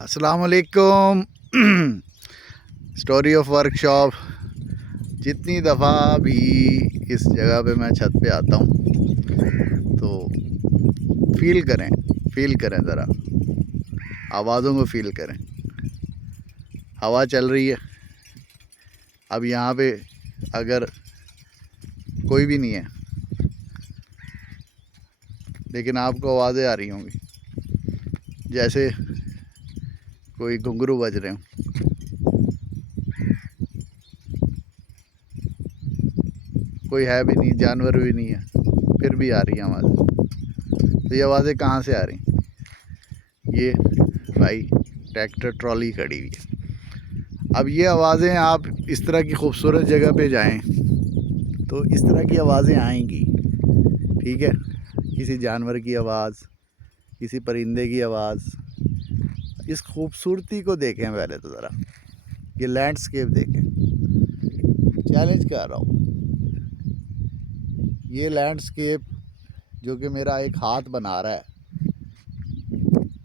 अस्सलाम वालेकुम। Story of workshop. जितनी दफ़ा भी इस जगह पे मैं छत पे आता हूँ तो फील करें ज़रा, आवाज़ों को फील करें। हवा चल रही है। अब यहाँ पे अगर कोई भी नहीं है लेकिन आपको आवाज़ें आ रही होंगी जैसे कोई घुंघरू बज रहे हों। कोई है भी नहीं, जानवर भी नहीं है, फिर भी आ रही है आवाज़ें। तो ये आवाज़ें कहाँ से आ रही? ये भाई ट्रैक्टर ट्रॉली खड़ी हुई है। अब ये आवाज़ें आप इस तरह की खूबसूरत जगह पे जाएं तो इस तरह की आवाज़ें आएंगी, ठीक है। किसी जानवर की आवाज़, किसी परिंदे की आवाज़। इस खूबसूरती को देखें पहले तो ज़रा, ये लैंडस्केप देखें। चैलेंज कर रहा हूँ, ये लैंडस्केप जो कि मेरा एक हाथ बना रहा है,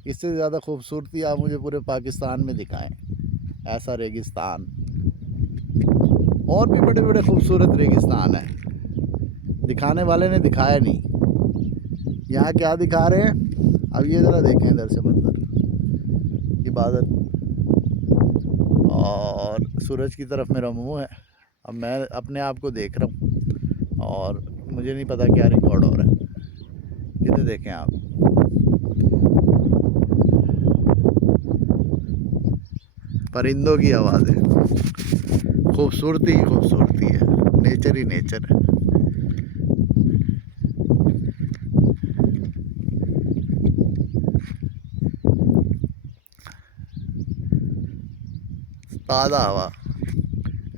इससे ज़्यादा खूबसूरती आप मुझे पूरे पाकिस्तान में दिखाएं। ऐसा रेगिस्तान, और भी बड़े बड़े खूबसूरत रेगिस्तान हैं, दिखाने वाले ने दिखाया नहीं। यहाँ क्या दिखा रहे हैं? अब ये ज़रा देखें इधर से मंजर, ये बादल और सूरज की तरफ मेरा मुंह है। अब मैं अपने आप को देख रहा हूँ और मुझे नहीं पता क्या रिकॉर्ड हो रहा है। इधर देखें आप, परिंदों की आवाज़ है। खूबसूरती ही खूबसूरती है, नेचर ही नेचर है। ताज़ा हवा,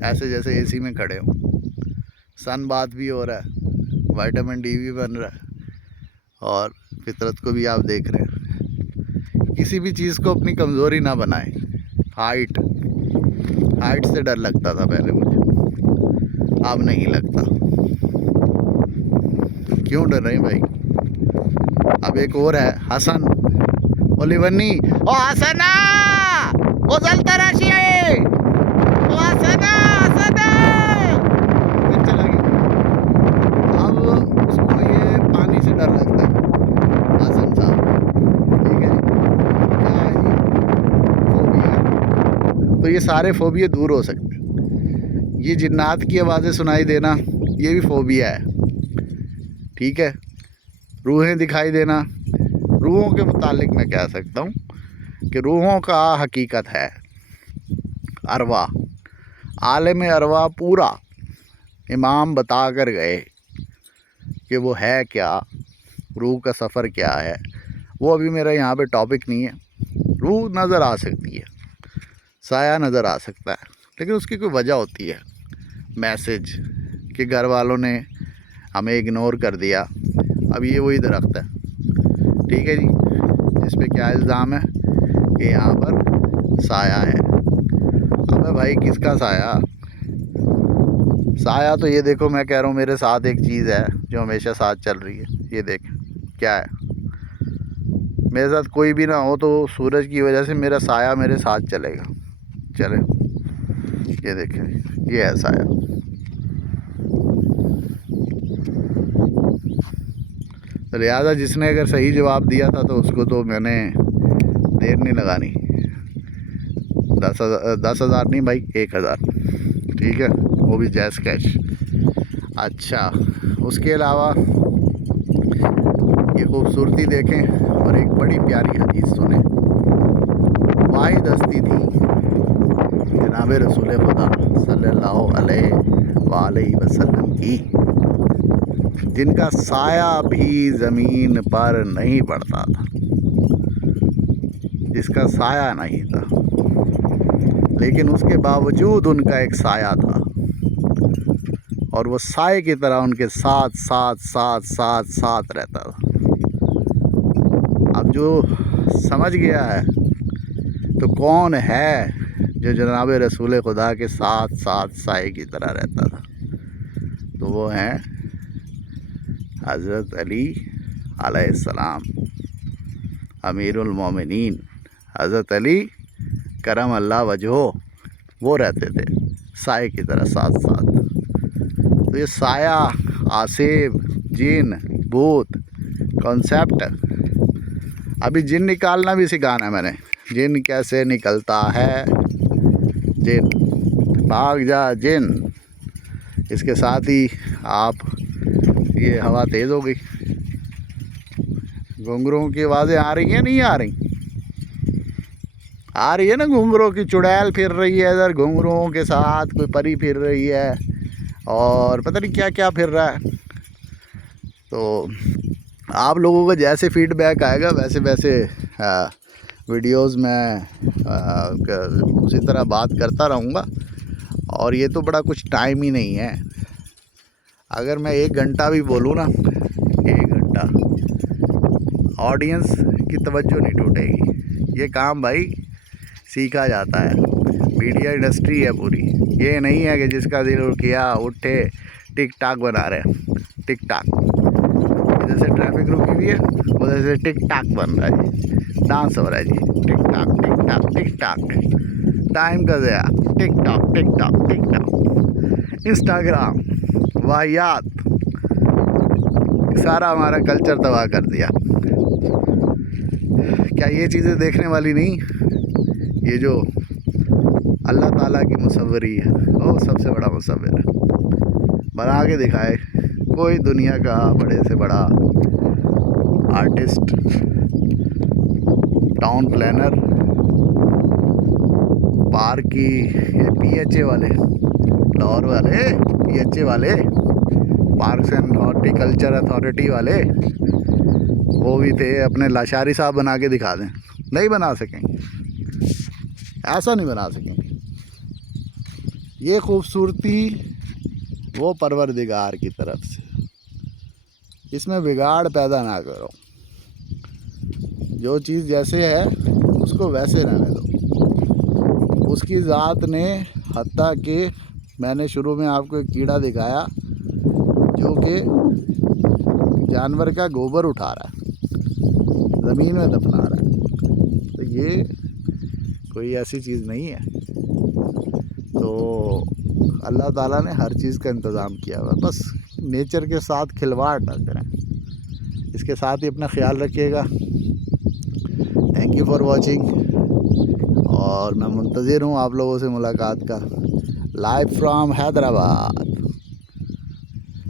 ऐसे जैसे एसी में खड़े हो। सन बाथ भी हो रहा है, विटामिन डी भी बन रहा है और फितरत को भी आप देख रहे हैं। किसी भी चीज़ को अपनी कमज़ोरी ना बनाएं। हाइट से डर लगता था पहले मुझे, अब नहीं लगता। क्यों डर रहे भाई? अब एक और है हसन ओलिवन्नी। ओ हसना, ओ जलतराशी है, ओ हसना हसना। फिर चला गया। अब उसको ये पानी से डर लगता है, हसन साहब, ठीक है। क्या है ये? फोबिया। तो ये सारे फोबिया दूर हो सकते हैं। ये जिन्नात की आवाज़ें सुनाई देना, ये भी फोबिया है, ठीक है। रूहें दिखाई देना, रूहों के मुतालिक मैं कह सकता हूँ कि रूहों का हकीकत है अरवा। आलिम अरवा पूरा इमाम बता कर गए कि वो है क्या, रूह का सफ़र क्या है। वो अभी मेरा यहाँ पे टॉपिक नहीं है। रूह नज़र आ सकती है, साया नज़र आ सकता है, लेकिन उसकी कोई वजह होती है। मैसेज कि घर वालों ने हमें इग्नोर कर दिया। अब ये वही दरख्त है, ठीक है जी, जिस पे क्या इल्ज़ाम है कि यहाँ पर साया है। अबे भाई किसका साया? साया तो ये देखो, मैं कह रहा हूँ मेरे साथ एक चीज़ है जो हमेशा साथ चल रही है। ये देख क्या है। मेरे साथ कोई भी ना हो तो सूरज की वजह से मेरा साया मेरे साथ चलेगा। चले, ये देखें, ये है साया। तो लिहाजा जिसने अगर सही जवाब दिया था तो उसको तो मैंने देर नहीं लगानी। 10,000 नहीं भाई, 1,000, ठीक है, वो भी जैज़ कैश। अच्छा, उसके अलावा ये खूबसूरती देखें और एक बड़ी प्यारी हदीस सुने। वाहिद हस्ती थी जनाब रसूल खुदा सल्लल्लाहु अलैहि वसल्लम की, जिनका साया भी ज़मीन पर नहीं पड़ता था, जिसका साया नहीं था, लेकिन उसके बावजूद उनका एक साया था और वो साए की तरह उनके साथ साथ साथ साथ साथ रहता था। अब जो समझ गया है तो कौन है जो जनाब रसूल खुदा के साथ साथ साए की तरह रहता था? तो वो हैं हज़रत अली अलैहिस्सलाम, अमीरुल मोमिनीन, हज़रत अली करम अल्लाह वजहो वो रहते थे साए की तरह साथ साथ। तो ये साया, आसेब, जिन, भूत कॉन्सेप्ट, अभी जिन निकालना भी सिखाना है मैंने। जिन कैसे निकलता है, जिन भाग जा जिन। इसके साथ ही आप, ये हवा तेज़ हो गई, घुंघरुओं की आवाज़ें आ रही हैं नहीं आ रही? आ रही है ना, घुंघरुओं की चुड़ैल फिर रही है इधर, घुंघरुओं के साथ कोई परी फिर रही है और पता नहीं क्या क्या फिर रहा है। तो आप लोगों का जैसे फीडबैक आएगा वैसे वैसे वीडियोस में उसी तरह बात करता रहूँगा। और ये तो बड़ा कुछ टाइम ही नहीं है। अगर मैं 1 घंटा भी बोलूँ ना, 1 घंटा, ऑडियंस की तवज्जो नहीं टूटेगी। ये काम भाई सीखा जाता है, मीडिया इंडस्ट्री है पूरी। ये नहीं है कि जिसका दिल किया उठे टिक टाक बना रहे हैं। टिक टाक, इधर से ट्रैफिक रुकी हुई है, उधर से टिक टाक बन रहा है जी, डांस हो रहा है जी, टिक टाक टिक टाक टिक टाक, टाइम का ज़या, टिक टाक टिक टाक टिक टाक, इंस्टाग्राम वाहियात, सारा हमारा कल्चर तबाह कर दिया। क्या ये चीज़ें देखने वाली नहीं? ये जो अल्लाह ताला की मुसव्वरी है, वो सबसे बड़ा मुसव्विर है, बना के दिखाए कोई दुनिया का बड़े से बड़ा आर्टिस्ट, टाउन प्लानर, पार्क की, ये PHA वाले, लाहौर वाले PHA वाले, पार्क्स एंड हॉर्टिकल्चर अथॉरिटी वाले, वो भी थे अपने लाशारी साहब बना के दिखा दें, नहीं बना सकेंगे, ऐसा नहीं बना सकेंगे। ये खूबसूरती वो परवरदिगार की तरफ से, इसमें बिगाड़ पैदा ना करो। जो चीज़ जैसे है उसको वैसे रहने दो। उसकी ज़ात ने, हत्ता कि मैंने शुरू में आपको एक कीड़ा दिखाया जो कि जानवर का गोबर उठा रहा है, ज़मीन में दफना रहा है, तो ये कोई ऐसी चीज़ नहीं है। तो अल्लाह ताला ने हर चीज़ का इंतज़ाम किया हुआ, बस नेचर के साथ खिलवाड़ ना करें। इसके साथ ही अपना ख्याल रखिएगा। थैंक यू फॉर वॉचिंग, और मैं मुंतज़िर हूँ आप लोगों से मुलाकात का। Live from Hyderabad.